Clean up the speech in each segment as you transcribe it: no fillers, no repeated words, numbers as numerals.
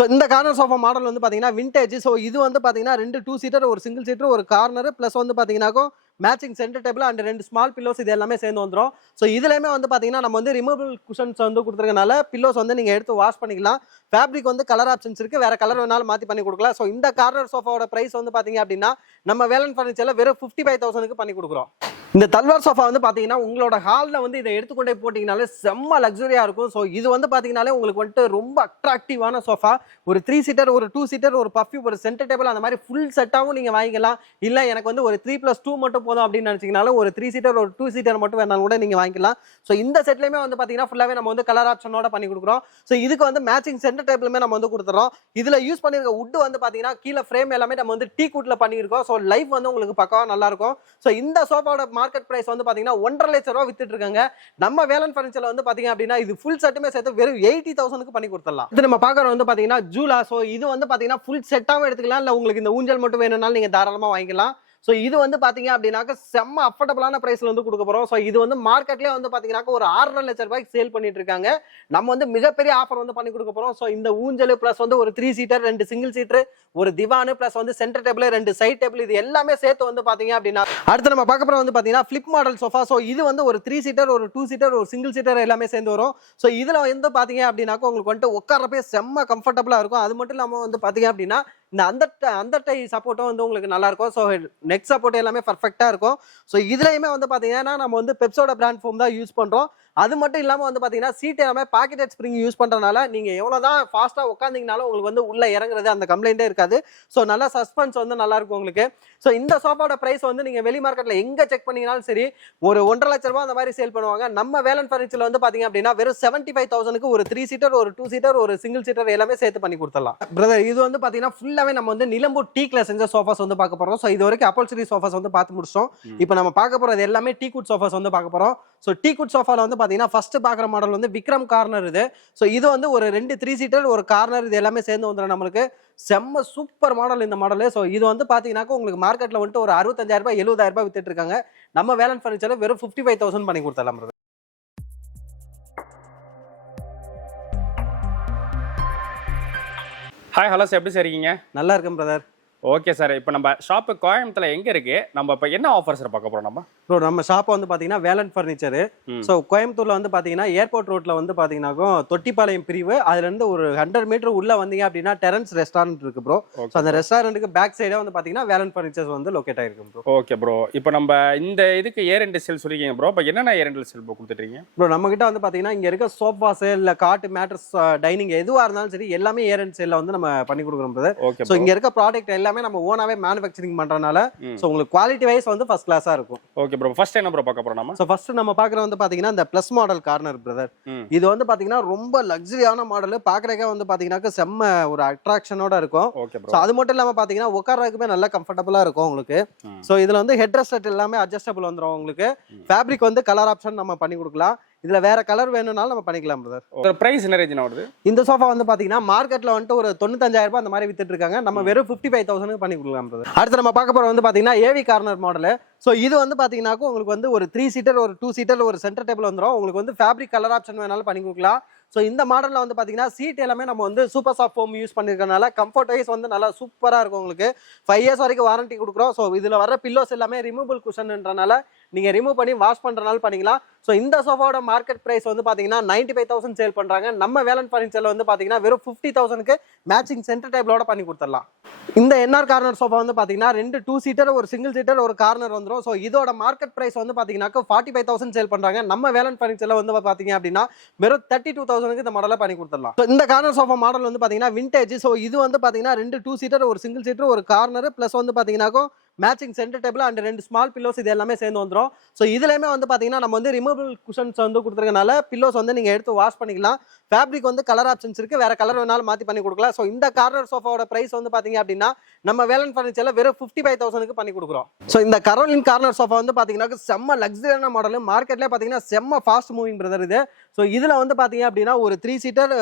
So இந்த corner sofa model வந்து பார்த்தீங்கன்னா விண்டேஜ். ஸோ இது வந்து பார்த்தீங்கன்னா 2 2 சீட்டர், ஒரு சிங்கிள் சீட்டர், ஒரு கார்னர் ப்ளஸ் வந்து பார்த்தீங்கன்னாக்கோ matching centre table and 2 small pillows இது எல்லாமே சேர்ந்து வந்துடும். ஸோ இதுலையுமே வந்து பார்த்தீங்கன்னா நம்ம வந்து ரிமூவபிள் குஷன்ஸ் வந்து கொடுத்துருக்கனால பில்லோஸ் வந்து நீங்கள் எடுத்து வாஷ் பண்ணிக்கலாம். ஃபேப்ரிக் வந்து கலர் ஆப்ஷன்ஸ் இருக்குது, வேறு கலர் வேணாலும் மாற்றி பண்ணி கொடுக்கலாம். ஸோ இந்த கார்னர் சோஃபாவோட ப்ரைஸ் வந்து பார்த்தீங்க அப்படின்னா நம்ம வேலன் ஃபர்னிச்சரில் வெறும் 55,000க்கு பண்ணி கொடுக்குறோம். இந்த தல்வார் சோஃபா வந்து பார்த்தீங்கன்னா உங்களோட ஹாலில் வந்து இதை எடுத்துக்கொண்டே போட்டிங்கனாலே செம்ம லக்ஸரியாக இருக்கும். ஸோ இது வந்து பார்த்தீங்கனாலே உங்களுக்கு வந்துட்டு ரொம்ப அட்ராக்டிவான சோஃபா. ஒரு 3 சீட்டர், ஒரு 2 சீட்டர், ஒரு பஃபி, ஒரு சென்டர் டேபிள் அந்த மாதிரி ஃபுல் செட்டாகவும் நீங்கள் வாங்கிக்கலாம். இல்லை எனக்கு வந்து ஒரு 3+2 மட்டும் போதும் அப்படின்னு நினச்சிங்கனாலும் ஒரு 3 சீட்டர், ஒரு 2 சீட்டர் மட்டும் வேணாலும் கூட நீங்கள் வாங்கிக்கலாம். ஸோ இந்த செட்லேயுமே வந்து பார்த்தீங்கன்னா ஃபுல்லாகவே நம்ம வந்து கலர் ஆப்ஷனோட பண்ணி கொடுக்குறோம். ஸோ இதுக்கு வந்து மேட்சிங் சென்டர் டேபிளுமே நம்ம வந்து கொடுத்துறோம். இதில் யூஸ் பண்ணியிருக்க உட் வந்து பார்த்தீங்கன்னா கீழே ஃப்ரேம் எல்லாமே நம்ம வந்து டீ குட்டில் பண்ணியிருக்கோம். ஸோ லைஃப் வந்து உங்களுக்கு பக்காவாக நல்லாயிருக்கும். ஸோ இந்த சோஃபாவோட மார்க்கெட் ப்ரைஸ் வந்து பார்த்தீங்கன்னா 1.5 லட்சம் ரூபா வித்துட்டு இருக்காங்க. நம்ம வேலன் ஃபர்னிச்சர்ல வந்து பாத்தீங்க அப்படின்னா இது ஃபுல் செட்டுமே சேர்த்து வெறும் 80,000க்கு பண்ணி கொடுத்துடலாம். இது நம்ம பார்க்கறது வந்து பாத்தீங்கன்னா ஜூலா. சோ இது வந்து பாத்தீங்கன்னா ஃபுல் செட்டாவும் எடுத்துக்கலாம், இல்ல உங்களுக்கு இந்த ஊஞ்சல் மட்டும் வேணும்னாலும் நீங்க தாராளமா வாங்கிக்கலாம். ஸோ இது வந்து பார்த்தீங்க அப்படின்னாக்க செம்ம அஃபோர்டபுளான ப்ரைஸில் வந்து கொடுக்க போகிறோம். ஸோ இது வந்து மார்க்கெட்லேயே வந்து பார்த்தீங்கன்னாக்க ஒரு 6.5 லட்சம் ரூபாய்க்கு சேல் பண்ணிட்டு இருக்காங்க. நம்ம வந்து மிகப்பெரிய ஆஃபர் வந்து பண்ணி கொடுக்க போகிறோம். ஸோ இந்த ஊஞ்சல் ப்ளஸ் வந்து ஒரு 3 சீட்டர், 2 சிங்கிள் சீட்டர், ஒரு திவானு ப்ளஸ் வந்து சென்டர் டேபிள், 2 சைட் டேபிள், இது எல்லாமே சேர்த்து வந்து பார்த்தீங்க அப்படின்னா அடுத்து நம்ம பார்க்க போகிற வந்து பார்த்தீங்கன்னா ஃபிளிப் மாடல் சோஃபா. ஸோ இது வந்து ஒரு 3 சீட்டர், ஒரு 2 சீட்டர், ஒரு சிங்கிள் சீட்டர் எல்லாமே சேர்ந்து வரும். ஸோ இதில் வந்து பார்த்தீங்க அப்படின்னாக்க உங்களுக்கு வந்துட்டு உட்காரப்பே செம்ம கம்ஃபர்டபுளாக இருக்கும். அது மட்டும் இல்லாமல் வந்து பார்த்தீங்க அப்படின்னா இந்த அந்த டை சப்போர்ட்டும் வந்து உங்களுக்கு நல்லா இருக்கும். ஸோ நெக் சப்போர்ட் எல்லாமே பர்ஃபெக்டாக இருக்கும். ஸோ இதுலையுமே வந்து பார்த்தீங்கன்னா நம்ம வந்து பெப்சோட பிராண்ட் ஃபோம் தான் யூஸ் பண்ணுறோம். அது மட்டும் இல்லாமல் வந்து பார்த்தீங்கன்னா சீட் எல்லாமே பாக்கெட் ஸ்ப்ரிங் யூஸ் பண்ணுறதுனால நீங்கள் எவ்வளோ தான் ஃபாஸ்ட்டாக உட்காந்திங்கனாலும் உங்களுக்கு வந்து உள்ளே இறங்குறது அந்த கம்ப்ளைண்ட்டே இருக்காது. ஸோ நல்லா சஸ்பென்ஸ் வந்து நல்லா இருக்கும் உங்களுக்கு. ஸோ இந்த சோஃபாவோட ப்ரைஸ் வந்து நீங்கள் வெளி மார்க்கெட்டில் எங்கே செக் பண்ணிங்கனாலும் சரி ஒரு 1.5 லட்ச ரூபா அந்த மாதிரி சேல் பண்ணுவாங்க. நம்ம வேலன் ஃபர்னிச்சரில் வந்து பார்த்தீங்க அப்படின்னா வெறும் 75,000க்கு ஒரு 3 சீட்டர், ஒரு 2 சீட்டர், ஒரு சிங்கிள் சீட்டர் எல்லாமே சேர்த்து பண்ணி கொடுத்துடலாம். பிரதர் இது வந்து பார்த்தீங்கன்னா ஃபுல்லாகவே நம்ம வந்து நிலம்பூர் டீக்ல செஞ்ச சோஃபாஸ் வந்து பார்க்க போகிறோம். ஸோ இது வரைக்கும் அப்போல்சரி சோஃபாஸ் வந்து பார்த்து முடிச்சோம். இப்போ நம்ம பார்க்க போகிறது எல்லாமே டீக்குட் சோஃபாஸ் வந்து பார்க்க போகிறோம். ஸோ டீக்குட் சோஃபாவில் வந்து பார்த்தீங்கன்னா ஃபர்ஸ்ட் பார்க்குற மாடல் வந்து விக்ரம் கார்னர் இது. ஸோ இது வந்து ஒரு 2 3 சீட்டர், ஒரு கார்னர், இது எல்லாமே சேர்ந்து வந்துடும் நம்மளுக்கு. செம்ம சூப்பர் மாடல் இந்த மாடலு. ஸோ இது வந்து பார்த்தீங்கன்னாக்கா உங்களுக்கு மார்க்கெட்டில் வந்துட்டு ஒரு 65,000 70,000 வித்துட்டு இருக்காங்க. நம்ம வேலன் ஃபர்னிச்சரில் வெறும் 55,000 பண்ணி கொடுத்துடலாம். ஹாய் ஹலோ சார், எப்படி சார் இருக்கீங்க? நல்லா இருக்கேன் பிரதர். ஓகே சார், இப்போ நம்ம ஷாப்பு கோயம்புத்தூர்ல எங்கே இருக்கு? நம்ம இப்போ என்ன ஆஃபர் சார் பார்க்க போகிறோம்? நம்ம ஷாப் வந்து பார்த்தீங்கன்னா வேலன் ஃபர்னிச்சரு. ஸோ கோயம்புத்தூர்ல வந்து பார்த்தீங்கன்னா ஏர்போர்ட் ரோட்ல வந்து பார்த்தீங்கன்னாக்கோ தொட்டிப்பாளையம் பிரிவு, அதுலேருந்து ஒரு 100 மீட்டர் உள்ள வந்தீங்க அப்படின்னா டெரன்ஸ் ரெஸ்டாரண்ட் இருக்கு ப்ரோ. ஸோ அந்த ரெஸ்டாரண்ட்டுக்கு பேக் சைடே வந்து பார்த்தீங்கன்னா வேலன் ஃபர்னிச்சர்ஸ் வந்து லொக்கேட் ஆயிருக்கு ப்ரோ. ஓகே ப்ரோ, இப்போ நம்ம இந்த இதுக்கு ஏர் அண்ட் செல் சொல்லிருக்கீங்க ப்ரோ. இப்போ என்னென்ன ஏர் அண்ட் செல் ப்ரோ கொடுத்துட்றீங்க ப்ரோ? நம்ம கிட்ட வந்து பார்த்தீங்கன்னா இங்கே இருக்க சோஃபாஸ் இல்லை காட்டு மேட்ரஸ் டைனிங் எதுவாக இருந்தாலும் சரி எல்லாமே ஏர் அண்ட் செல்ல வந்து நம்ம பண்ணி கொடுக்குறோம் பிரதர். ஓகே. ஸோ இங்கே இருக்க ப்ராடக்ட் எல்லாமே நம்ம ஓனாவே மேனுஃபேக்சரிங் பண்றதுனால ஸோ உங்களுக்கு குவாலிட்டி வைஸ் வந்து ஃபர்ஸ்ட் கிளாஸா இருக்கும். ஓகே ப்ரோ, ஃபர்ஸ்ட் என்ன ப்ரோ பார்க்க போறோம் நம்ம? ஸோ ஃபர்ஸ்ட் நம்ம பார்க்குறது வந்து பார்த்தீங்கன்னா இந்த ப்ளஸ் மாடல் கார்னர் பிரதர். இது வந்து பார்த்தீங்கன்னா ரொம்ப லக்ஸரியான மாடல், பார்க்குறக்கே வந்து பார்த்தீங்கன்னா செம்ம ஒரு அட்ராக்ஷனோட இருக்கும். Okay bro. ஸோ அது மட்டும் இல்லாமல் பார்த்தீங்கன்னா உட்காரக்குமே நல்லா கம்ஃபர்டபுளாக இருக்கும் உங்களுக்கு. ஸோ இதில் வந்து ஹெட் ரெஸ்ட் எல்லாமே அட்ஜஸ்டபிள் வந்துடும் உங்களுக்கு. ஃபேப்ரிக் வந்து கலர் ஆப்ஷன் நம்ம பண்ணி கொடுக்கலாம். இதுல வேற கலர் வேணும்னாலும் நம்ம பண்ணிக்கலாம் பிரதர். பிரைஸ் என்ன ரேஞ்சில் வருது இந்த சோஃபா? வந்து பாத்தீங்கன்னா மார்க்கெட்ல வந்துட்டு ஒரு 95,000 அந்த மாதிரி வித்துட்டு இருக்காங்க. நம்ம வெறும் 55,000 பண்ணி கொடுக்கலாம் பிரதர். அடுத்து நம்ம பார்க்க போறது வந்து பாத்தீங்கன்னா ஏவி கார்னர் மாடல். ஸோ இது வந்து பாத்தீங்கன்னா உங்களுக்கு வந்து ஒரு 3 சீட்டர், ஒரு 2 சீட்டர், ஒரு சென்டர் டேபிள் வந்துடும். உங்களுக்கு வந்து ஃபேப்ரிக் கலர் ஆப்ஷன் வேணாலும் பண்ணி கொடுக்கலாம். ஸோ இந்த மாடலில் வந்து பார்த்தீங்கன்னா சீட் எல்லாமே நம்ம வந்து சூப்பர் சாஃப்ட் ஃபோம் யூஸ் பண்ணியிருக்கனால கம்ஃபர்ட் வைஸ் வந்து நல்லா சூப்பராக இருக்கும் உங்களுக்கு. 5 இயர்ஸ் வரைக்கும் வாரண்டி கொடுக்குறோம். ஸோ இதில் வர பில்லோஸ் எல்லாமே ரிமூவபிள் குஷன்ன்றனால நீங்கள் ரிமூவ் பண்ணி வாஷ் பண்ணுறனால பண்ணிக்கலாம். ஸோ இந்த சோஃபாவோட மார்க்கெட் ப்ரைஸ் வந்து பார்த்தீங்கன்னா 95,000 சேல் பண்ணுறாங்க. நம்ம வேலன் ஃபர்னிச்சரில் வந்து பார்த்தீங்கன்னா வெறும் 50,000க்கு மேட்சிங் சென்டர் டேபிளோட பண்ணி கொடுத்துடலாம். இந்த என்ஆர் கார்னர் சோஃபா வந்து பார்த்தீங்கன்னா 2 2 சீட்டர், ஒரு சிங்கிள் சீட்டர், ஒரு கார்னர் வந்துடும். ஸோ இதோட மார்க்கெட் ப்ரைஸ் வந்து பார்த்தீங்கன்னா 45,000 சேல் பண்ணுறாங்க. நம்ம வேலன் ஃபர்னிச்சரில் வந்து பார்த்தீங்க அப்படின்னா வெறும் 32,000க்கு இந்த மாடலை பண்ணி கொடுத்துடலாம். இந்த கார்னர் சோஃபா மாடல் வந்து பார்த்தீங்கன்னா விண்டேஜ். ஸோ இது வந்து பார்த்தீங்கன்னா 2 2 சீட்டர், ஒரு சிங்கிள் சீட்டர், ஒரு கார்னர் ப்ளஸ் வந்து பார்த்தீங்கன்னா matching centre table and 2 small pillows இது எல்லாமே சேர்ந்து வந்துடும். ஸோ இதுலையுமே வந்து பார்த்தீங்கன்னா நம்ம வந்து ரிமூவபிள் குஷன்ஸ் வந்து கொடுத்துருக்கனால பில்லோஸ் வந்து நீங்கள் எடுத்து வாஷ் பண்ணிக்கலாம். ஃபேப்ரிக் வந்து கலர் ஆப்ஷன்ஸ் இருக்குது, வேறு கலர் வேணாலும் மாற்றி பண்ணி கொடுக்கலாம். ஸோ இந்த கார்னர் சோஃபாவோட ப்ரைஸ் வந்து பார்த்தீங்க அப்படின்னா நம்ம வேலன் ஃபர்னிச்சரில் வெறும் 55,000க்கு பண்ணி கொடுக்குறோம். ஸோ இந்த கரோலின் கார்னர் சோஃபா வந்து பார்த்தீங்கன்னா செம்ம லக்ஸரியான மாடல், மார்க்கெட்லேயே பார்த்தீங்கன்னா செம்ம ஃபாஸ்ட் மூவிங் பிரதர் இது. ஸோ இதில் வந்து பார்த்தீங்க அப்படின்னா ஒரு 3 சீட்டர்,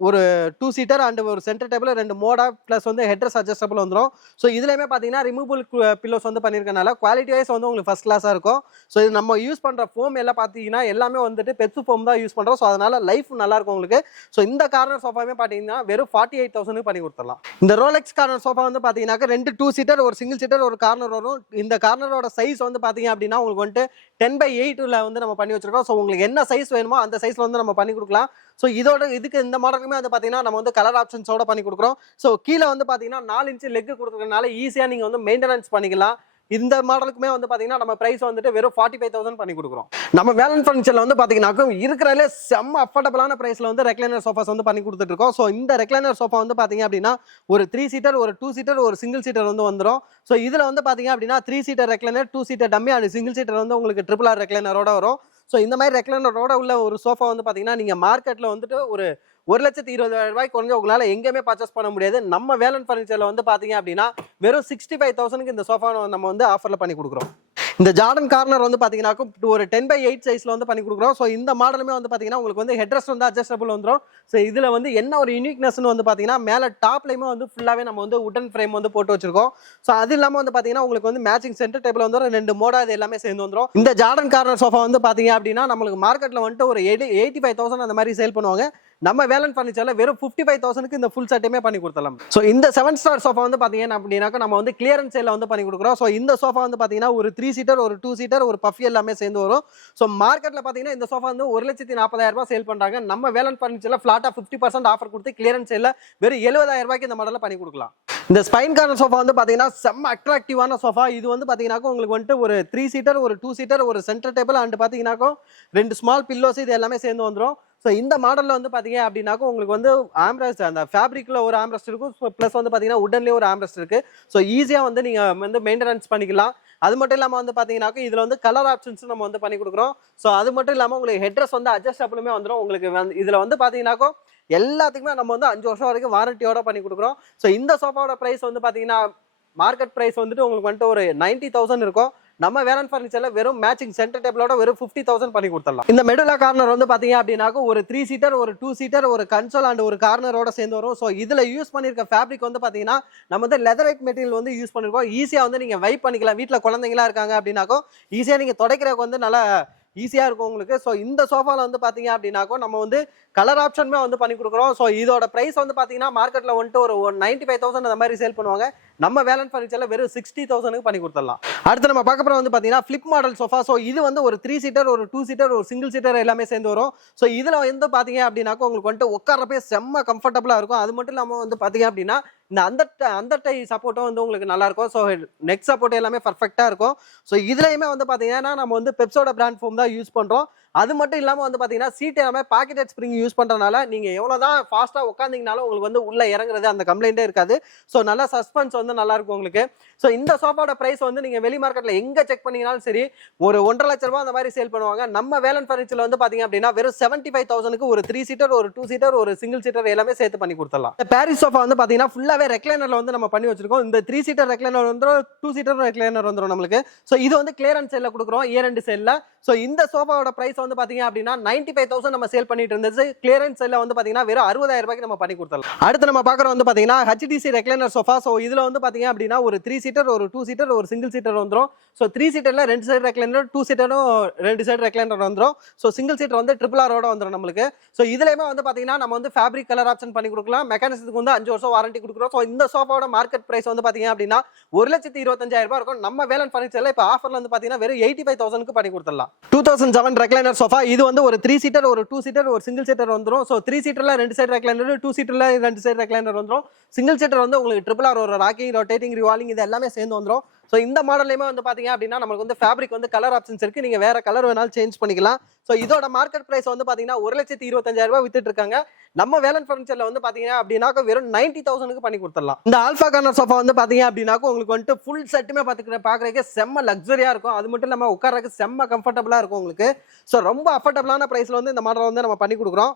ஒரு 2 சீட்டர் அண்ட் ஒரு சென்டர் டேபிள் 2 மோடா ப்ளஸ் வந்து ஹெட்ரஸ் அட்ஜஸ்டபிள் வந்துடும். ஸோ இதுலையுமே பார்த்தீங்கன்னா ரிமூவபிள் பில்லோஸ் வந்து பண்ணியிருக்கனால குவாலிட்டி வைஸ் வந்து உங்களுக்கு ஃபர்ஸ்ட் கிளாஸாக இருக்கும். ஸோ இது நம்ம யூஸ் பண்ணுற ஃபோம் எல்லாம் பார்த்தீங்கன்னா எல்லாமே வந்துட்டு பெட்ஸு ஃபோம் தான் யூஸ் பண்ணுறோம். ஸோ அதனால லைஃப் நல்லா இருக்கும் உங்களுக்கு. ஸோ இந்த கார்னர் சோஃபாவே பார்த்தீங்கன்னா வெறும் 48,000 பண்ணி கொடுத்துடலாம். இந்த ரோலெக்ஸ் கார்னர் சோஃபா வந்து பார்த்தீங்கன்னா 2 2 சீட்டர் ஒரு சிங்கிள் சீட்டர் ஒரு கார்னர் வரும். இந்த கார்னரோட சைஸ் வந்து பார்த்தீங்க அப்படின்னா உங்களுக்கு வந்துட்டு 10/8 வந்து நம்ம பண்ணி வச்சிருக்கோம். ஸோ உங்களுக்கு என்ன சைஸ் வேணுமோ அந்த சைஸ்ல வந்து நம்ம பண்ணி கொடுக்கலாம். ஸோ இதுக்கு இந்த மாடலுமே வந்து பார்த்தீங்கன்னா நம்ம வந்து கலர் ஆப்ஷன்ஸோட பண்ணி கொடுக்குறோம். ஸோ கீழே வந்து பார்த்தீங்கன்னா 4 இன்ச்சு லெக் கொடுக்குறதுனால ஈஸியாக நீங்கள் வந்து மெயின்டெனன்ஸ் பண்ணிக்கலாம். இந்த மாடலுக்குமே வந்து பார்த்தீங்கன்னா நம்ம பிரைஸ் வந்துட்டு வெறும் 45,000 பண்ணி கொடுக்குறோம். நம்ம வேலன் ஃபர்னிச்சர்ல வந்து பார்த்தீங்கன்னா இருக்கிறதுலே செம்ம அஃபோர்டபுளான பிரைஸ்ல வந்து ரெக்லைனர் சோஃபாஸ் வந்து பண்ணி கொடுத்துட்டு இருக்கோம். ஸோ இந்த ரெக்லைனர் சோஃபா வந்து பார்த்தீங்க அப்படின்னா ஒரு 3 சீட்டர் ஒரு 2 சீட்டர் ஒரு சிங்கிள் சீட்டர் வந்து வந்துடும். ஸோ இதில் வந்து பார்த்தீங்க அப்படின்னா 3 seater recliner 2 seater dummy and single seater வந்து உங்களுக்கு RRR ரெக்லைனரோட வரும். ஸோ இந்த மாதிரி ரெக்லைனரோட உள்ள ஒரு சோஃபா வந்து பார்த்தீங்கன்னா நீங்கள் மார்க்கெட்டில் வந்துட்டு ஒரு 1,20,000 குறைஞ்ச உங்களால் எங்கேயுமே பர்ச்சேஸ் பண்ண முடியாது. நம்ம வேலன் ஃபர்னிச்சரில் வந்து பார்த்தீங்க அப்படின்னா வெறும் 65,000 இந்த சோஃபா நம்ம வந்து ஆஃபரில் பண்ணி கொடுக்குறோம். இந்த ஜார்டன் கார்னர் வந்து பார்த்தீங்கன்னா ஒரு 10/8 சைஸில் வந்து பண்ணி கொடுக்குறோம். ஸோ இந்த மாடலுமே வந்து பார்த்தீங்கன்னா உங்களுக்கு வந்து ஹெட்ரஸ்ட் வந்து அட்ஜஸ்டபிள் வந்துடும். ஸோ இதில் வந்து என்ன ஒரு யூனிக்னஸ்னு வந்து பார்த்தீங்கன்னா மேலே டாப்லையுமே வந்து ஃபுல்லாகவே நம்ம வந்து உடன் ஃப்ரேம் வந்து போட்டு வச்சிருக்கோம். ஸோ அது இல்லாமல் வந்து பார்த்தீங்கன்னா உங்களுக்கு வந்து மேட்சிங் சென்டர் டேபிள் வந்துடும். 2 மோடா இது எல்லாமே சேர்ந்து வந்துடும். இந்த ஜார்டன் கார்னர் சோஃபா வந்து பார்த்தீங்க அப்படின்னா நம்மளுக்கு மார்க்கெட்டில் வந்துட்டு ஒரு 85,000 அந்த மாதிரி சேல் பண்ணுவாங்க. நம்ம வேலன் ஃபர்னிச்சர்ல வெறும் 55,000 இந்த ஃபுல் செட்டுமே பண்ணி கொடுத்தலாம். ஸோ இந்த 7 ஸ்டார் சோஃபா வந்து பார்த்தீங்கன்னா அப்படின்னாக்கா நம்ம வந்து கிளியரன்ஸ் சேல்ல வந்து பண்ணி கொடுக்குறோம். ஸோ இந்த சோஃபா வந்து பார்த்தீங்கன்னா ஒரு 3 சீட்டர் ஒரு 2 சீட்டர் ஒரு பஃபி எல்லாமே சேர்ந்து வரும். ஸோ மார்க்கெட்ல பார்த்தீங்கன்னா இந்த சோஃபா வந்து 1,40,000 சேல் பண்றாங்க. நம்ம வேலன் ஃபர்னிச்சர்ல ஃபிளாட்டா 50% ஆஃபர் கொடுத்து கிளியரன்ஸ் சேல்ல வெறும் 70,000 இந்த மாடல்ல பண்ணி கொடுக்கலாம். இந்த ஸ்பைன் கார்னர் சோஃபா வந்து பார்த்தீங்கன்னா செம்ம அட்ராக்டிவான சோஃபா. இது வந்து பார்த்தீங்கன்னா உங்களுக்கு வந்துட்டு ஒரு 3 சீட்டர் ஒரு 2 சீட்டர் ஒரு சென்டர் டேபிள் அண்ட் பார்த்தீங்கன்னா 2 ஸ்மால் பில்லோஸ் இது எல்லாமே சேர்ந்து வந்துடும். ஸோ இந்த மாடலில் வந்து பார்த்தீங்க அப்படின்னாக்கும் உங்களுக்கு வந்து ஆம்ரெஸ்ட் அந்த ஃபேப்ரிக்கில் ஒரு ஆம்ரெஸ்ட் இருக்கும். ப்ளஸ் வந்து பார்த்தீங்கன்னா உடன்லேயே ஒரு ஆம்ரெஸ்ட் இருக்குது. ஸோ ஈஸியாக வந்து நீங்கள் வந்து மெயின்டெனன்ஸ் பண்ணிக்கலாம். அது மட்டும் இல்லாமல் வந்து பார்த்தீங்கன்னாக்கா இதில் வந்து கலர் ஆப்ஷன்ஸ் நம்ம வந்து பண்ணி கொடுக்குறோம். ஸோ அது மட்டும் இல்லாமல் உங்களுக்கு ஹெட்ரஸ் வந்து அட்ஜஸ்டபிளுமே வந்துடும். உங்களுக்கு வந்து இதில் வந்து பார்த்தீங்கன்னாக்கோ எல்லாத்துக்குமே நம்ம வந்து 5 வருஷம் வரைக்கும் வாரண்டியோட பண்ணி கொடுக்குறோம். ஸோ இந்த சோஃபாவோட ப்ரைஸ் வந்து பார்த்தீங்கன்னா மார்க்கெட் ப்ரைஸ் வந்துட்டு உங்களுக்கு வந்துட்டு ஒரு 90,000 இருக்கும். நம்ம வேலன் ஃபர்னிச்சர்ல வெறும் மேட்சிங் சென்டர் டேபிளோட வெறும் 50,000 பண்ணி கொடுத்துடலாம். இந்த மெடுலா கார்னர் வந்து பாத்தீங்க அப்படின்னாக்க ஒரு 3 சீட்டர் ஒரு 2 சீட்டர் ஒரு கன்சோல் அண்ட் ஒரு கார்னரோட சேர்ந்து வரும். ஸோ இதுல யூஸ் பண்ணிருக்க ஃபேப்ரிக் வந்து பாத்தீங்கன்னா நம்ம வந்து லெதரைட் மெட்டீரியல் வந்து யூஸ் பண்ணிருக்கோம். ஈஸியா வந்து நீங்க வைப் பண்ணிக்கலாம். வீட்டுல குழந்தைங்களா இருக்காங்க அப்படின்னாக்கோ ஈஸியா நீங்க துடைக்கிறதுக்கு வந்து நல்லா ஈஸியாக இருக்கும் உங்களுக்கு. ஸோ இந்த சோஃபாவில் வந்து பார்த்தீங்க அப்படின்னாக்கோ நம்ம வந்து கலர் ஆப்ஷனுமே வந்து பண்ணி கொடுக்குறோம். ஸோ இதோட ப்ரைஸ் வந்து பார்த்தீங்கன்னா மார்க்கெட்டில் வந்துட்டு ஒரு 95,000 அந்த மாதிரி சேல் பண்ணுவாங்க. நம்ம வேலன் ஃபர்னிச்சரில் வெறும் 60,000 பண்ணி கொடுத்துடலாம். அடுத்து நம்ம பார்க்க போகிற வந்து பார்த்தீங்கன்னா ஃபிளிப் மாடல் சோஃபா. ஸோ இது வந்து ஒரு 3 சீட்டர் ஒரு 2 சீட்டர் ஒரு சிங்கிள் சீட்டர் எல்லாமே சேர்ந்து வரும். ஸோ இதில் வந்து பார்த்தீங்க அப்படின்னாக்கோ உங்களுக்கு வந்துட்டு உட்காரப்பே செம்ம கம்ஃபர்டபுளாக இருக்கும். அது மட்டும் இல்லாமல் வந்து பார்த்தீங்க அப்படின்னா இந்த அந்த டை சப்போர்ட்டும் வந்து உங்களுக்கு நல்லா இருக்கும். ஸோ நெக் சப்போர்ட் எல்லாமே பர்ஃபெக்டாக இருக்கும். ஸோ இதுலையுமே வந்து பார்த்தீங்கன்னா நம்ம வந்து பெப்ஸோட பிராண்ட் ஃபோம் தான் யூஸ் பண்ணுறோம். அது மட்டும் இல்லாமல் வந்து பார்த்தீங்கன்னா சீட் எல்லாமே பாக்கெட் ஸ்ப்ரிங் யூஸ் பண்ணுறதுனால நீங்கள் எவ்வளோ தான் ஃபாஸ்ட்டாக உட்காந்திங்கனாலும் உங்களுக்கு வந்து உள்ளே இறங்குறது அந்த கம்ப்ளைண்ட்டே இருக்காது. ஸோ நல்லா சஸ்பென்ஸ் வந்து நல்லா இருக்கும் உங்களுக்கு. ஸோ இந்த சோஃபாவோட ப்ரைஸ் வந்து நீங்கள் வெளி மார்க்கெட்டில் எங்கே செக் பண்ணீங்கனாலும் சரி ஒரு 1,50,000 ரூபா அந்த மாதிரி சேல் பண்ணுவாங்க. நம்ம வேலன் ஃபர்னிச்சரில் வந்து பார்த்தீங்க அப்படின்னா வெறும் 75,000 ஒரு 3 சீட்டர் ஒரு 2 சீட்டர் ஒரு சிங்கிள் சீட்டர் எல்லாமே சேர்த்து பண்ணி கொடுத்துடலாம். இந்த பாரிஸ் சோஃபா வந்து பார்த்தீங்கன்னா ஃபுல்லாகவே ரெக்லைனரில் வந்து நம்ம பண்ணி வச்சிருக்கோம். இந்த 3 சீட்டர் ரெக்லைனர் வந்துடும் 2 சீட்டர் ரெக்லைனர் வந்துடும் நம்மளுக்கு. ஸோ இது வந்து கிளியரன்ஸ் சேல்ல கொடுக்குறோம் A2 சேல்ல. ஸோ இந்த சோஃபாவோட ப்ரைஸ் வந்து பார்த்தீங்க அப்படின்னா 95,000 நம்ம சேல் பண்ணிட்டு இருந்தது. கிளியரன்ஸ் சேல்ல வந்து பார்த்தீங்கன்னா வெறும் 60,000 ரூபாய்க்கு நம்ம பண்ணி கொடுத்துடலாம். அடுத்து நம்ம பார்க்குற வந்து பார்த்தீங்கன்னா HDC ரெக்லைனர் சோஃபா. ஸோ இதில் வந்து பார்த்தீங்க அப்படின்னா ஒரு 3 சீட்டர் ஒரு 2 சீட்டர் ஒரு சிங்கிள் சீட்டர் வந்துடும். So 3 சீட்டர்ல 2 side recliner 2 சீட்டரும் 2 side recliner வந்துடும். ஸோ சிங்கிள் சீட்டர் வந்து RRR வந்துடும் நம்மளுக்கு. ஸோ இதுலயுமே வந்து பார்த்தீங்கன்னா நம்ம வந்து ஃபேப்ரிக் கலர் ஆப்ஷன் பண்ணி கொடுக்கலாம். மெக்கானிசத்துக்கு வந்து 5 வருஷம் வாரண்டி கொடுக்குறோம். ஸோ இந்த சோஃபாவோட மார்க்கெட் பிரைஸ் வந்து பார்த்தீங்க அப்படின்னா 1,25,000 ரூபாய் இருக்கும். நம்ம வேலன் ஃபர்னிச்சர்ல இப்போ ஆஃபர்ல வந்து பார்த்தீங்கன்னா வெறும் 85,000 பண்ணி கொடுத்துடலாம். 2007 ரெக்லைனர் சோஃபா. இது வந்து ஒரு 3 சீட்டர் ஒரு 2 சீட்டர் ஒரு சிங்கிள் சீட்டர் வந்துடும். So 3 சீட்டர்ல 2 side recliner 2 சீட்டர்ல 2 side recliner வந்துடும். சிங்கிள் சீட்டர் வந்து உங்களுக்கு RRR ஒரு ராக்கிங் ரொட்டேட்டிங் ரிவால்விங் இது எல்லாமே சேர்ந்து வந்துடும். ஸோ இந்த மாடல்லையுமே வந்து பார்த்தீங்க அப்படின்னா நமக்கு வந்து ஃபேப்ரிக் வந்து கலர் ஆப்ஷன்ஸ் இருக்கு. நீங்க வேற கலர் வேணாலும் சேஞ்ச் பண்ணிக்கலாம். ஸோ இதோட மார்க்கெட் பிரைஸ் வந்து பார்த்தீங்கன்னா 1,25,000 ரூபாய் வித்துட்டு இருக்காங்க. நம்ம வேலன் ஃபர்னிச்சர்ல வந்து பார்த்தீங்கன்னா அப்படின்னாக்க வெறும் 90,000 பண்ணி கொடுத்துடலாம். இந்த ஆல்ஃபா கார்னர் சோஃபா வந்து பார்த்தீங்க அப்படின்னாக்க உங்களுக்கு வந்துட்டு ஃபுல் செட்டுமே பார்க்குறதுக்கு செம்ம லக்ஸரியா இருக்கும். அது மட்டும் இல்லாமல் உட்கார்றதுக்கு செம்ம கம்ஃபர்டபுளா இருக்கும் உங்களுக்கு. ஸோ ரொம்ப அஃபோர்டபுளான பிரைஸ்ல வந்து இந்த மாடல் வந்து நம்ம பண்ணி கொடுக்குறோம்.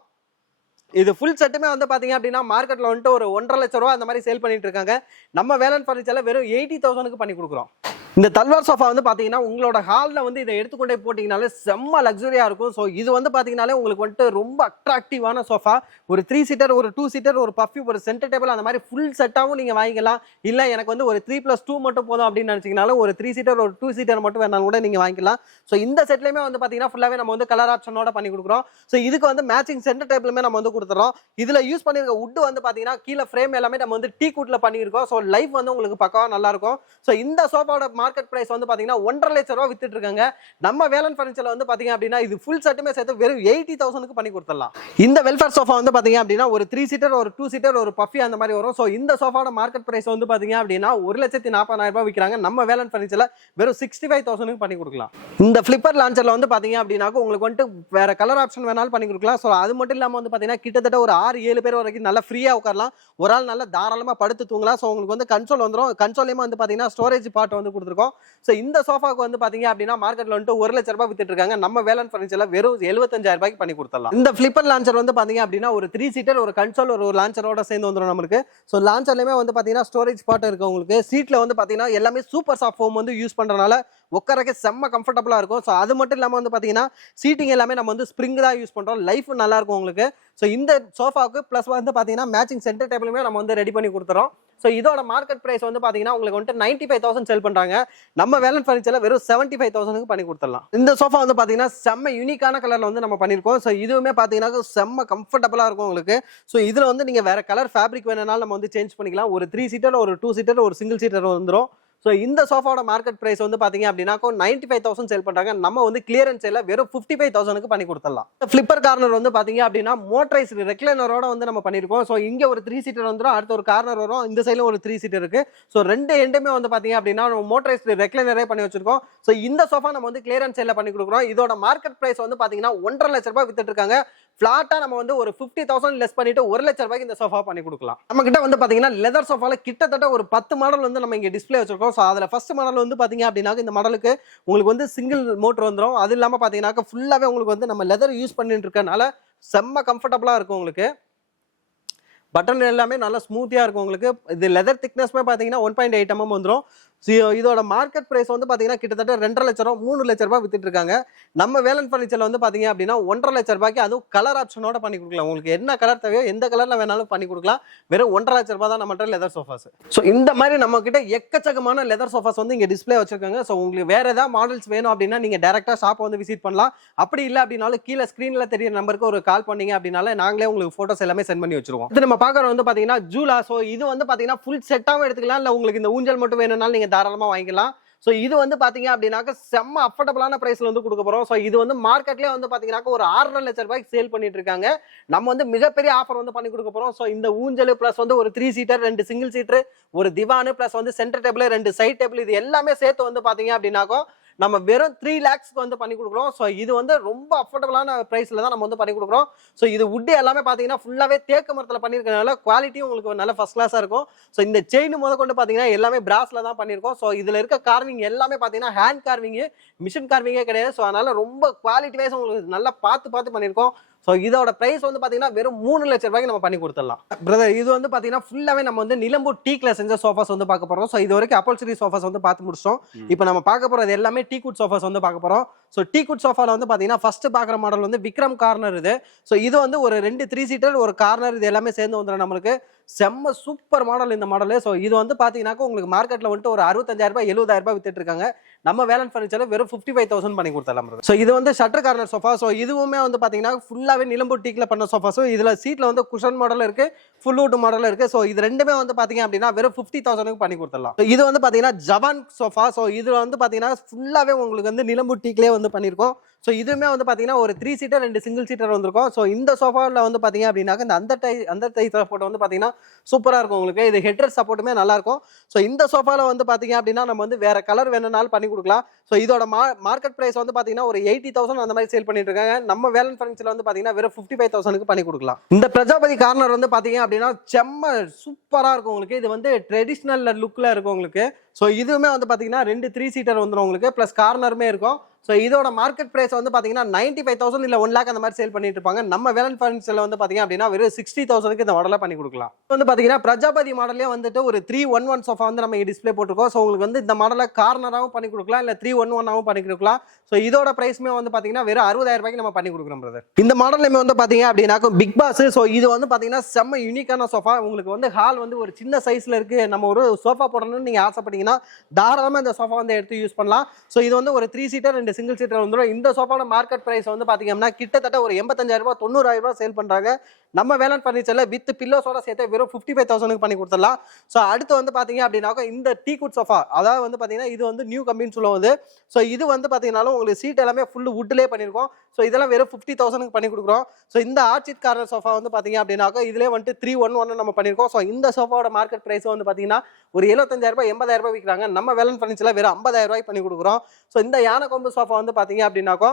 இது ஃபுல் செட்டுமே வந்து பார்த்தீங்க அப்படின்னா மார்க்கெட்டில் வந்துட்டு ஒரு 1,50,000 ரூபா அந்த மாதிரி சேல் பண்ணிட்டு இருக்காங்க. நம்ம வேலன் ஃபர்னிச்சர்ல வெறும் 80,000 பண்ணி கொடுக்குறோம். இந்த தல்வார் சோஃபா வந்து பாத்தீங்கன்னா உங்களோட ஹால்ல வந்து இதை எடுத்துக்கொண்டே போட்டீங்கனாலே செம்ம லக்ஸரியா இருக்கும். ஸோ இது வந்து பாத்தீங்கன்னாலே உங்களுக்கு வந்துட்டு ரொம்ப அட்ராக்டிவான சோஃபா. ஒரு 3 சீட்டர், ஒரு 2 சீட்டர், ஒரு பஃபி, ஒரு சென்டர் டேபிள் அந்த மாதிரி ஃபுல் செட்டாவும் நீங்க வாங்கிக்கலாம். இல்ல எனக்கு வந்து ஒரு 3+2 மட்டும் போதும் அப்படின்னு நினைச்சீங்கனாலும் ஒரு 3 சீட்டர், ஒரு 2 சீட்டர் மட்டும் வேணாலும் கூட நீங்க வாங்கிக்கலாம். ஸோ இந்த செட்லயுமே வந்து பாத்தீங்கன்னா ஃபுல்லாவே நம்ம வந்து கலர் ஆப்ஷனோட பண்ணி கொடுக்குறோம். ஸோ இதுக்கு வந்து மேட்சிங் சென்டர் டேபிளுமே நம்ம வந்து கொடுத்துறோம். இதுல யூஸ் பண்ணிருக்க வுட் வந்து பாத்தீங்கன்னா கீழே ஃப்ரேம் எல்லாமே நம்ம வந்து டீ குட்ல பண்ணியிருக்கோம். ஸோ லைஃப் வந்து உங்களுக்கு பக்காவா நல்லா இருக்கும். ஸோ இந்த சோஃபாவோட மார்க்கெட் பிரைஸ் வந்து பாத்தீங்கன்னா 1.5 லட்சம் ரூபாய் வித்துட்டு இருக்காங்க. நம்ம வேலன் ஃபர்னிச்சர்ல வந்து பாத்தீங்க அப்படின்னா இது ஃபுல் செட்டுமே சேர்த்து வெறும் 80,000க்கு பண்ணி கொடுத்துடலாம். இந்த வெல்ஃபேர் சோஃபா வந்து பாத்தீங்க அப்படின்னா ஒரு 3 சீட்டர், ஒரு 2 சீட்டர், ஒரு பஃபி அந்த மாதிரி வரும். ஸோ இந்த சோஃபாவோட மார்க்கெட் பிரைஸ் வந்து பாத்தீங்க அப்படின்னா 1,40,000 ரூபாய் விற்கிறாங்க. நம்ம வேலன் ஃபர்னிச்சர்ல வெறும் 65,000க்கு பண்ணி கொடுக்கலாம். இந்த ஃபிளிப்பர் லான்ச்சர்ல வந்து பாத்தீங்க அப்படின்னா உங்களுக்கு வந்துட்டு வேற கலர் ஆப்ஷன் வேணாலும் பண்ணி கொடுக்கலாம். ஸோ அது மட்டும் இல்லாம வந்து பாத்தீங்கன்னா கிட்டத்தட்ட ஒரு 6-7 பேர் வரைக்கும் நல்லா ஃப்ரீயா உட்காரலாம். ஒரு ஆள் நல்லா தாராளமா படுத்து தூங்கலாம். ஸோ உங்களுக்கு வந்து கன்சோல் வந்துடும். கன்சோலையுமே வந்து பாத்தீங்கன்னா ஸ்டோரேஜ் பார்ட் வந்து கொடுத்துருக்கோம். ஸோ இந்த சோஃபாக்கு வந்து பாத்தீங்க அப்படின்னா மார்க்கெட்ல வந்து 1 லட்சம் ரூபாய் வித்துட்டு இருக்காங்க. நம்ம வேலன் ஃபர்னிச்சர்ல வெறும் 75,000 ரூபாய்க்கு பண்ணி கொடுத்துடலாம். இந்த ஃபிளிப்பர் லான்ச்சர் வந்து பாத்தீங்க அப்படின்னா ஒரு 3 சீட்டர், ஒரு கன்சோல், ஒரு லான்ச்சரோட சேர்ந்து வந்துடும் நமக்கு. ஸோ லான்ச்சர்லயுமே வந்து பாத்தீங்கன்னா ஸ்டோரேஜ் பார்ட் இருக்கு உங்களுக்கு. சீட்ல வந்து பாத்தீங்கன்னா எல்லாமே சூப்பர் சாஃப்ட் ஃபோம் வந்து யூஸ் பண்றதுனால உட்காரಕ್ಕೆ செம்ம கம்ஃபர்டபுளா இருக்கும். ஸோ அது மட்டும் இல்லாம வந்து பாத்தீங்கன்னா சீட்டிங் எல்லாமே நம்ம வந்து ஸ்ப்ரிங் தான் யூஸ் பண்றோம். லைஃப் நல்லா இருக்கும் உங்களுக்கு. ஸோ இந்த சோஃபாவுக்கு பிளஸ் வந்து பாத்தீங்கன்னா மேட்சிங் சென்டர் டேபிளுமே நம்ம வந்து ரெடி பண்ணி கொடுத்துறோம். ஸோ இதோட மார்க்கெட் பிரைஸ் வந்து பாத்தீங்கன்னா உங்களுக்கு வந்து 95,000 செல் பண்றாங்க. நம்ம வேலன் ஃபர்னிச்சர்ல வெறும் 75,000க்கு பண்ணி கொடுத்துடலாம். இந்த சோஃபா வந்து பாத்தீங்கன்னா செம்ம யூனிக்கான கலர்ல வந்து நம்ம பண்ணிருக்கோம். ஸோ இதுவுமே பாத்தீங்கன்னா செம்ம கம்ஃபர்டபுளா இருக்கும் உங்களுக்கு. ஸோ இதுல வந்து நீங்க வேற கலர் ஃபேப்ரிக் வேணும்னாலும் நம்ம வந்து சேஞ்ச் பண்ணிக்கலாம். ஒரு 3 சீட்டர், ஒரு 2 சீட்டர், ஒரு சிங்கிள் சீட்டர் வந்துடும். ஸோ இந்த சோஃபாவோட மார்க்கெட் பிரைஸ் வந்து பாத்தீங்க அப்படின்னா 95,000 செல் பண்றாங்க. நம்ம வந்து கிளியரன்ஸ் சேல்ல வெறும் 55,000க்கு பண்ணி கொடுத்துடலாம். ஃபிளிப்பர் கார்னர் வந்து பாத்தீங்க அப்படின்னா மோட்டரைஸ்டு ரெக்லைனரோட வந்து நம்ம பண்ணிருக்கோம். ஸோ இங்க ஒரு 3 சீட்டர் வந்துடும். அடுத்த ஒரு கார்னர் வரும். இந்த சைடுல ஒரு 3 சீட்டர் இருக்கு. ஸோ ரெண்டு எண்டுமே வந்து பாத்தீங்க அப்படின்னா நம்ம மோட்டரைஸ்டு ரெக்லைனரே பண்ணி வச்சிருக்கோம். ஸோ இந்த சோஃபா நம்ம வந்து கிளியரன்ஸ் சேல்ல பண்ணி கொடுக்குறோம். இதோட மார்க்கெட் பிரைஸ் வந்து பாத்தீங்கன்னா 1.5 லட்சம் ரூபாய் வித்துட்டு இருக்காங்க. பிளாட்டா நம்ம வந்து ஒரு 50,000 லெஸ் பண்ணிட்டு 1 லட்சம் ரூபாய்க்கு இந்த சோஃபா பண்ணி கொடுக்கலாம். நம்ம கிட்ட வந்து பாத்தீங்கன்னா லெதர் சோஃபால கிட்டத்தட்ட ஒரு 10 மாடல் வந்து நம்ம இங்க டிஸ்ப்ளே வச்சிருக்கோம். ஸோ அதுல ஃபர்ஸ்ட் மாடல் வந்து பாத்தீங்க அப்படின்னா இந்த மாடலுக்கு உங்களுக்கு வந்து சிங்கிள் மோட்டர் வந்துடும். அது இல்லாம பாத்தீங்கன்னா ஃபுல்லாவே உங்களுக்கு வந்து நம்ம லெதர் யூஸ் பண்ணிட்டு இருக்கனால செம்ம கம்ஃபர்டபுளா இருக்கும் உங்களுக்கு. பட்டன் எல்லாமே நல்லா ஸ்மூத்தியா இருக்கும் உங்களுக்கு. இது லெதர் திக்னஸ்மே பாத்தீங்கன்னா 1.8 mm வந்துடும். இதோட மார்க்கெட் பிரைஸ் வந்து பாத்தீங்கன்னா கிட்டத்தட்ட 2.5 லட்சம் ரூபாய் 3 லட்சம் ரூபாய் வித்துட்டு இருக்காங்க. நம்ம வேலன் ஃபர்னிச்சர்ல வந்து பாத்தீங்க அப்படின்னா 1.5 லட்சம் ரூபாய்க்கு அதுவும் கலர் ஆப்ஷனோட பண்ணி கொடுக்கலாம். உங்களுக்கு என்ன கலர் தேவையோ எந்த கலர்ல வேணாலும் பண்ணி கொடுக்கலாம். வெறும் 1.5 லட்சம் ரூபாய் தான் நம்மகிட்ட லெதர் சோஃபாஸ். ஸோ இந்த மாதிரி நம்ம கிட்ட எக்கச்சக்கமான லெதர் சோஃபாஸ் வந்து இங்க டிஸ்ப்ளே வச்சிருக்காங்க. ஸோ உங்களுக்கு வேற ஏதாவது மாடல்ஸ் வேணும் அப்படின்னா நீங்க டைரக்டா ஷாப் வந்து விசிட் பண்ணலாம். அப்படி இல்லை அப்படின்னாலும் கீழே ஸ்கிரீன்ல தெரிய நம்பருக்கு ஒரு கால் பண்ணீங்க அப்படின்னால நாங்களே உங்களுக்கு போட்டோஸ் எல்லாமே சென்ட் பண்ணி வச்சிருவோம். இது நம்ம பாக்குறது வந்து பாத்தீங்கன்னா ஜூலா. ஸோ இது வந்து பாத்தீங்கன்னா ஃபுல் செட்டாவும் எடுத்துக்கலாம். இல்ல உங்களுக்கு இந்த ஊஞ்சல் மட்டும் வேணும்னாலும் நீங்க தாராளமா வாங்கிக்கலாம். ஸோ இது வந்து பாத்தீங்க அப்படின்னாக்க செம்ம அஃபோர்டபுளான பிரைஸ்ல வந்து கொடுக்க போறோம். ஸோ இது வந்து மார்க்கெட்லேயே வந்து பாத்தீங்கன்னா ஒரு 6.5 லட்சம் ரூபாய்க்கு சேல் பண்ணிட்டு இருக்காங்க. நம்ம வந்து மிகப்பெரிய ஆஃபர் வந்து பண்ணி கொடுக்க போறோம். ஸோ இந்த ஊஞ்சல் பிளஸ் வந்து ஒரு 3 சீட்டர், 2 சிங்கிள் சீட்டர், ஒரு திவானு பிளஸ் வந்து சென்டர் டேபிள், 2 சைட் டேபிள், இது எல்லாமே சேர்த்து வந்து பாத்தீங்க அப்படின்னாக்கோ நம்ம வெறும் 3 lakhsக்கு வந்து பண்ணி கொடுக்குறோம். ஸோ இது வந்து ரொம்ப அஃபோர்டபுளான பிரைஸ்ல தான் நம்ம வந்து பண்ணி கொடுக்குறோம். ஸோ இது வுட் எல்லாமே பாத்தீங்கன்னா ஃபுல்லாவே தேக்கு மரத்துல பண்ணிருக்கனால குவாலிட்டியும் உங்களுக்கு நல்ல ஃபர்ஸ்ட் கிளாஸா இருக்கும். ஸோ இந்த செயின் முதற்கொண்டு பாத்தீங்கன்னா எல்லாமே பிராஸ்ல தான் பண்ணிருக்கோம். ஸோ இதுல இருக்க கார்விங் எல்லாமே பாத்தீங்கன்னா ஹேண்ட் கார்விங், மிஷின் கார்விங்கே கிடையாது. ஸோ அதனால ரொம்ப குவாலிட்டி வைஸ் உங்களுக்கு நல்லா பார்த்து பண்ணிருக்கோம். ஸோ இதோட பிரைஸ் வந்து பாத்தீங்கன்னா வெறும் 3 லட்சம் ரூபாய்க்கு நம்ம பண்ணி கொடுத்துடலாம். பிரதர் இது வந்து பாத்தீங்கன்னா ஃபுல்லாவே நம்ம வந்து நிலம்பூர் டீக்ல செஞ்ச சோஃபாஸ் வந்து பார்க்க போறோம். ஸோ இது வரைக்கும் அப்போல்சரி சோஃபாஸ் வந்து பார்த்து முடிச்சோம். இப்போ நம்ம பார்க்க போறது எல்லாமே டீக்வுட் சோஃபாஸ் வந்து பார்க்க போறோம். ஸோ டீக்வுட் சோஃபால வந்து பாத்தீங்கன்னா ஃபர்ஸ்ட் பாக்குற மாடல் வந்து விக்ரம் கார்னர் இது. ஸோ இது வந்து ஒரு 2 3 சீட்டர், ஒரு கார்னர், இது எல்லாமே சேர்ந்து வந்துடும் நம்மளுக்கு. செம்ம சூப்பர் மாடல் இந்த மாடல். ஸோ இது வந்து பாத்தீங்கன்னா உங்களுக்கு மார்க்கெட்ல வந்துட்டு ஒரு 65,000 ரூபாய் 70,000 ரூபாய் வித்துட்டு இருக்காங்க. நம்ம வேலன் ஃபர்னிச்சர்ல வெறும் 55,000 பண்ணி கொடுத்தலாம். ஸோ இது வந்து ஷட்டர் கார்னர் சோஃபா. ஸோ இதுவுமே வந்து பாத்தீங்கன்னா ஃபுல்லாவே நிலம்பூர் டீக்ல பண்ண சோஃபா. ஸோ இதுல சீட்ல வந்து குஷன் மாடல் இருக்கு, ஃபுல் வுட் மாடல் இருக்கு. ஸோ இது ரெண்டுமே வந்து பாத்தீங்க அப்படின்னா வெறும் 50,000க்கு பண்ணி கொடுத்துடலாம். இது வந்து பாத்தீங்கன்னா ஜவான் சோஃபா. ஸோ இதுல வந்து பாத்தீங்கன்னா ஃபுல்லாவே உங்களுக்கு வந்து நிலம்பூர் டீக்லயே வந்து பண்ணிருக்கோம். ஸோ இதுவுமே வந்து பாத்தீங்கன்னா ஒரு 3 சீட்டர், 2 சிங்கிள் சீட்டர் வந்திருக்கும். ஸோ இந்த சோஃபாவில் வந்து பாத்தீங்க அப்படின்னா இந்த அந்த டை சப்போர்ட் வந்து பாத்தீங்கன்னா சூப்பரா இருக்கும் உங்களுக்கு. இது ஹெட்ரஸ் சப்போர்ட்டுமே நல்லா இருக்கும். ஸோ இந்த சோஃபால வந்து பாத்தீங்க அப்படின்னா நம்ம வந்து வேற கலர் வேணும்னாலும் பண்ணி கொடுக்கலாம். ஸோ இதோட மார்க்கெட் பிரைஸ் வந்து பாத்தீங்கன்னா ஒரு 80,000 அந்த மாதிரி சேல் பண்ணிட்டு இருக்காங்க. நம்ம வேலன் ஃபர்னிச்சர்ல வந்து பாத்தீங்கன்னா வெறும் 55,000க்கு பண்ணி கொடுக்கலாம். இந்த பிரஜாபதி கார்னர் வந்து பாத்தீங்க அப்படின்னா செம்ம சூப்பரா இருக்கும் உங்களுக்கு. இது வந்து ட்ரெடிஷ்னல் லுக்ல இருக்கும் உங்களுக்கு. ஸோ இதுவுமே வந்து பாத்தீங்கன்னா 2 3 சீட்டர் வந்துடும் உங்களுக்கு. பிளஸ் கார்னருமே இருக்கும். ஸோ இதோட மார்க்கெட் பிரைஸ் வந்து பார்த்தீங்கன்னா 95,000 இல்லை 1 lakh அந்த மாதிரி சேல் பண்ணிட்டு இருப்பாங்க. நம்ம வேலன் ஃபர்னிச்சரில் வந்து பார்த்தீங்க அப்படின்னா வெறும் 60,000க்கு இந்த மாடலை பண்ணி கொடுக்கலாம். வந்து பார்த்தீங்கன்னா பிரஜாபதி மாடலே வந்துட்டு ஒரு 311 சோஃபா வந்து நம்ம டிஸ்பிளே போட்டிருக்கோம். ஸோ உங்களுக்கு வந்து இந்த மாடலை கார்னராகவும் பண்ணி கொடுக்கலாம், இல்லை 311ஆகவும் பண்ணி கொடுக்கலாம். ஸோ இதோட பிரைஸ்மே வந்து பார்த்தீங்கன்னா வெறும் 60,000 ரூபாய்க்கு நம்ம பண்ணி கொடுக்குறோம் பிரதர். இந்த மாடலுமே வந்து பார்த்தீங்க அப்படின்னாக்கும் பிக் பாஸ். ஸோ இது வந்து பார்த்தீங்கன்னா செம்ம யூனிக்கான சோஃபா. உங்களுக்கு வந்து ஹால் வந்து ஒரு சின்ன சைஸில் இருக்குது, நம்ம ஒரு சோஃபா போடணும்னு நீங்கள் ஆசைப்பட்டீங்கன்னா தாராளமாக இந்த சோஃபா வந்து எடுத்து யூஸ் பண்ணலாம். ஸோ இது வந்து ஒரு 3 சீட்டர் 2 சிங்கிள் சீட்டர் வந்துடும். இந்த சோஃபாவோட மார்க்கெட் பிரைஸ் வந்து பார்த்தீங்கன்னா கிட்டத்தட்ட ஒரு 85,000 ரூபாய் 90,000 ரூபாய் சேல் பண்ணுறாங்க. நம்ம வேலன் ஃபர்னிச்சர்ல வித் பில்லோஸோட சேர்த்து வெறும் 55,000க்கு பண்ணி கொடுத்துடலாம். ஸோ அடுத்து வந்து பார்த்தீங்க அப்படின்னாக்கா இந்த டீகுட் சோஃபா, அதாவது வந்து பார்த்தீங்கன்னா இது வந்து நியூ கம்பெனி சொல்லுவது. ஸோ இது வந்து பார்த்தீங்கன்னாலும் உங்களுக்கு சீட் எல்லாமே ஃபுல் வுட்லேயே பண்ணியிருக்கோம். ஸோ இதெல்லாம் வெறும் 50,000க்கு பண்ணி கொடுக்குறோம். ஸோ இந்த ஆர்ச்சிட் கார்னர் சோஃபா வந்து பார்த்தீங்க அப்படின்னாக்கா இதுலேயே வந்துட்டு 311 நம்ம பண்ணியிருக்கோம். ஸோ இந்த சோஃபாவோட மார்க்கெட் பிரைஸ் வந்து பார்த்தீங்கன்னா ஒரு 75,000 ரூபாய் 80,000 ரூபாய் விற்கிறாங்க. நம்ம வேலன் ஃபர்னிச்சர்ல வெறும் 50,000 ரூபாய் பண்ணி கொடுக்குறோம். ஸோ இந்த யானை கொம்பு சோஃபா வந்து பார்த்தீங்க அப்படின்னாக்கா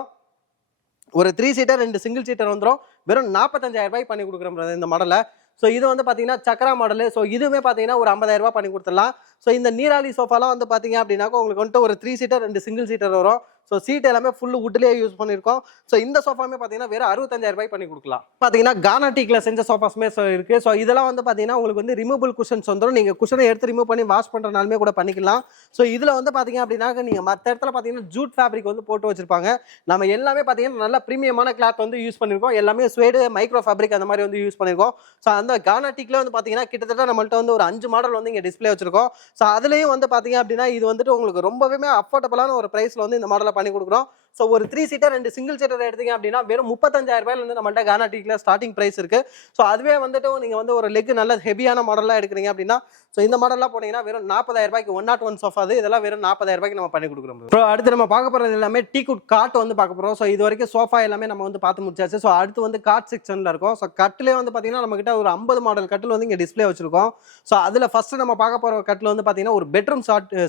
ஒரு 3 சீட்டர் 2 சிங்கிள் சீட்டர் வந்துடும். வெறும் 45,000 ரூபாய் பண்ணி கொடுக்குறோம் இந்த மாடலை. ஸோ இது வந்து பார்த்தீங்கன்னா சக்கரா மாடலு. ஸோ இதுவுமே பார்த்தீங்கன்னா ஒரு 50,000 ரூபாய் பண்ணி கொடுத்துடலாம். ஸோ இந்த நீராளி சோஃபாலாம் வந்து பார்த்தீங்க அப்படின்னாக்கா உங்களுக்கு வந்துட்டு ஒரு 3 சீட்டர் 2 சிங்கிள் சீட்டர் வரும். ஸோ சீட் எல்லாமே ஃபுல் வுட்லேயே யூஸ் பண்ணியிருக்கோம். ஸோ இந்த சோஃபாமே பார்த்தீங்கன்னா வெறும் 65,000 ரூபாய் பண்ணி கொடுக்கலாம். பார்த்தீங்கன்னா கானா டீக்கில் செஞ்ச சோஃபாஸ்மே இருக்குது. ஸோ இதெல்லாம் வந்து பார்த்தீங்கன்னா உங்களுக்கு வந்து ரிமூவபிள் குஷன்ஸ் வந்துடும். நீங்கள் குஷனை எடுத்து ரிமூவ் பண்ணி வாஷ் பண்ணுறனாலுமே கூட பண்ணிக்கலாம். ஸோ இதில் வந்து பார்த்தீங்க அப்படின்னா நீங்கள் மற்ற இடத்துல பார்த்தீங்கன்னா ஜூட் ஃபேப்ரிக் வந்து போட்டு வச்சிருப்பாங்க. நம்ம எல்லாமே பார்த்தீங்கன்னா நல்லா ப்ரீமியமான கிளாத் வந்து யூஸ் பண்ணியிருக்கோம். எல்லாமே ஸ்வேடு மைக்ரோ ஃபேப்ரிக் அந்த மாதிரி வந்து யூஸ் பண்ணியிருக்கோம். ஸோ அந்த கானா டீக்கில் வந்து பார்த்தீங்கன்னா கிட்டத்தட்ட நம்மள்ட்ட வந்து ஒரு 5 மாடல் வந்து இங்கே டிஸ்பிளே வச்சிருக்கோம். ஸோ அதுலேயும் வந்து பார்த்தீங்க அப்படின்னா இது வந்துட்டு உங்களுக்கு ரொம்பவே அஃபோர்டபுளான ஒரு ப்ரைஸில் வந்து இந்த மாடலை பண்ணி கொடுக்குறோம். ஸோ ஒரு 3 சீட்டர் 2 சிங்கிள் சீட்டர் எடுத்தீங்க அப்படின்னா வெறும் 35,000 ரூபாயிலிருந்து நம்மள்ட்ட கானா டீக்கில் ஸ்டார்டிங் ப்ரைஸ் இருக்கு. ஸோ அதுவே வந்துட்டு நீங்கள் வந்து ஒரு லெக் நல்ல ஹெவியான மாடலாக எடுக்கிறீங்க அப்படின்னா ஸோ இந்த மாடலாக போனீங்கன்னா வெறும் 40,000 ரூபாய்க்கு 101 சோஃபா. இதெல்லாம் வெறும் 40,000 ரூபாய்க்கு நம்ம பண்ணி கொடுக்குறோம். ஸோ அடுத்து நம்ம பார்க்க போகிறது எல்லாமே டீகுட் காட் வந்து பார்க்க போகிறோம். ஸோ இது வரைக்கும் சோஃபா எல்லாமே நம்ம வந்து பார்த்து முடிச்சாச்சு. ஸோ அடுத்து வந்து காட் செக்ஷனில் இருக்கும். ஸோ கட்டிலே வந்து பார்த்தீங்கன்னா நம்ம கிட்ட ஒரு 50 மாடல் கட்டில் வந்து இங்கே டிஸ்பிளே வச்சிருக்கோம். ஸோ அதில் ஃபர்ஸ்ட் நம்ம பார்க்க போகிற கட்டில் வந்து பார்த்தீங்கன்னா ஒரு பெட்ரூம்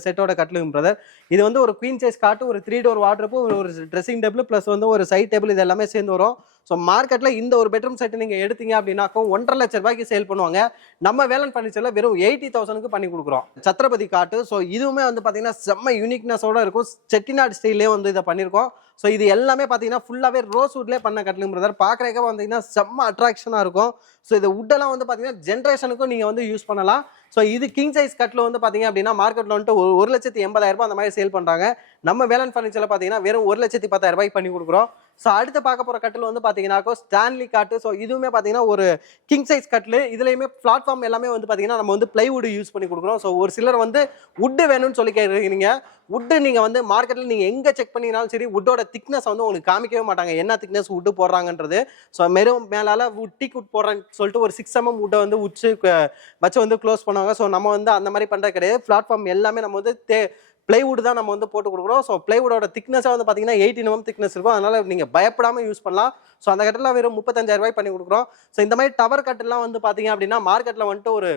செட்டோட கட்டிலுங்க பிரதர். இது வந்து ஒரு குவீன் சைஸ் காட்டு, ஒரு 3 டோர் வார்ட்ரோப், ஒரு ட்ரெஸ்ஸிங் டேபிள் ப்ளஸ் வந்து ஒரு சைட் டேபிள், இது எல்லாமே சேர்ந்து வரும். ஸோ மார்க்கெட்டில் இந்த ஒரு பெட்ரூம் செட் நீங்கள் எடுத்தீங்க அப்படின்னாக்கும் 1.5 லட்ச ரூபாய்க்கு சேல் பண்ணுவாங்க. நம்ம வேலன் ஃபர்னிச்சரில் வெறும் 80,000க்கு பண்ணி கொடுக்குறோம். சத்ரபதி காட்டு. ஸோ இதுவுமே வந்து பார்த்தீங்கன்னா செம்ம யூனிக்னஸோட இருக்கும். செட்டிநாடு ஸ்டைலே வந்து இதை பண்ணியிருக்கோம். ஸோ இது எல்லாமே பார்த்தீங்கன்னா ஃபுல்லாகவே ரோஸ் வுட்லேயே பண்ண கட்டிலுங்க பிரதர். பார்க்குறதுக்கே பார்த்தீங்கன்னா செம்ம அட்ராக்ஷனாக இருக்கும். ஸோ இது வுட்டெல்லாம் வந்து பார்த்தீங்கன்னா ஜென்ரேஷனுக்கும் நீங்கள் வந்து யூஸ் பண்ணலாம். ஸோ இது கிங் சைஸ் கட்டில் வந்து பார்த்தீங்க அப்படின்னா மார்க்கெட்டில் வந்துட்டு 1,80,000 ரூபாய் அந்த மாதிரி சேல் பண்ணுறாங்க. நம்ம வேலன் ஃபர்னிச்சரில் பார்த்தீங்கன்னா வெறும் 1,10,000 ரூபாய் பண்ணி கொடுக்குறோம். ஸோ அடுத்து பார்க்க போகிற கட்டில் வந்து பார்த்தீங்கன்னாக்கோ ஸ்டான்லி காட்டு. ஸோ இதுவுமே பார்த்தீங்கன்னா ஒரு கிங் சைஸ் கட்டில். இதுலேயுமே பிளாட்ஃபார்ம் எல்லாமே வந்து பார்த்தீங்கன்னா நம்ம வந்து பிளைவுட் யூஸ் பண்ணி கொடுக்குறோம். ஸோ ஒரு சிலர் வந்து வுட்டு வேணும்னு சொல்லி கேட்குறீங்க. வுட்டு நீங்கள் வந்து மார்க்கெட்டில் நீங்கள் எங்கே செக் பண்ணினாலும் சரி வுட்டோட திக்னஸ் வந்து உங்களுக்கு காமிக்கவே மாட்டாங்க, என்ன திக்னஸ் வுட்டு போடுறாங்கன்றது. ஸோ மெரும் மேலால் டீக் வுட் போடுறான்னு சொல்லிட்டு ஒரு 6 mm வுட்டை வந்து வச்சு வந்து க்ளோஸ் பண்ணுவாங்க. ஸோ நம்ம வந்து அந்த மாதிரி பண்ணுறது கிடையாது. பிளாட்ஃபார்ம் எல்லாமே நம்ம வந்து பிளைவுட் தான் நம்ம வந்து போட்டு கொடுக்குறோம். ஸோ பிளைவுடோட திக்னஸாக வந்து பார்த்தீங்கன்னா 18 mm திக்னஸ் இருக்கும். அதனால் நீங்கள் பயப்படாமல் யூஸ் பண்ணலாம். ஸோ அந்த கட்டெல்லாம் வெறும் 35,000 ரூபாய் பண்ணி கொடுக்குறோம். ஸோ இந்த மாதிரி டவர் கட்டெல்லாம் வந்து பார்த்தீங்க அப்படின்னா மார்க்கெட்டில் வந்துட்டு ஒரு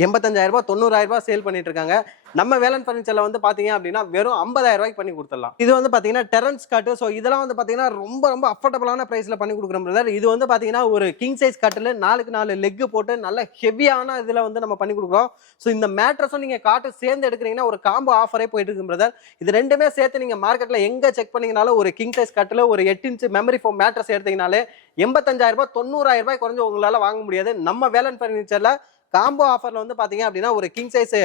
85,000 ரூபாய் 90,000 ரூபாய் சேல் பண்ணிட்டு இருக்காங்க. நம்ம வேலன் ஃபர்னிச்சர்ல வந்து பாத்தீங்க அப்படின்னா வெறும் 50,000 ரூபாய்க்கு பண்ணி கொடுத்துடலாம். இது வந்து பாத்தீங்கன்னா டெரன்ஸ் காட்டு. ஸோ இதெல்லாம் வந்து பாத்தீங்கன்னா ரொம்ப அஃபோர்டபுளான பிரைஸ்ல பண்ணி கொடுக்குறோம் பிரதர். இது வந்து பாத்தீங்கன்னா ஒரு கிங் சைஸ் கட்டில் 4 லெக் போட்டு நல்ல ஹெவியான இதுல வந்து நம்ம பண்ணி கொடுக்குறோம். ஸோ இந்த மேட்ரஸும் நீங்க காட்டு சேர்ந்து எடுக்கிறீங்கன்னா ஒரு காம்போ ஆஃபரே போயிட்டு இருக்கு பிரதர். இது ரெண்டுமே சேர்த்து நீங்க மார்க்கெட்ல எங்க செக் பண்ணீங்கனாலும் ஒரு கிங் சைஸ் கட்டில் ஒரு 8 inch மெமரி ஃபோம் மேட்ரஸ் எடுத்தீங்கனாலே 85,000 ரூபாய் 90,000 ரூபாய் குறைஞ்சு உங்களால வாங்க முடியாது. நம்ம வேலன் ஃபர்னிச்சர்ல காம்போ ஆஃபர்ல வந்து பாத்தீங்க அப்படின்னா ஒரு கிங் சைஸ்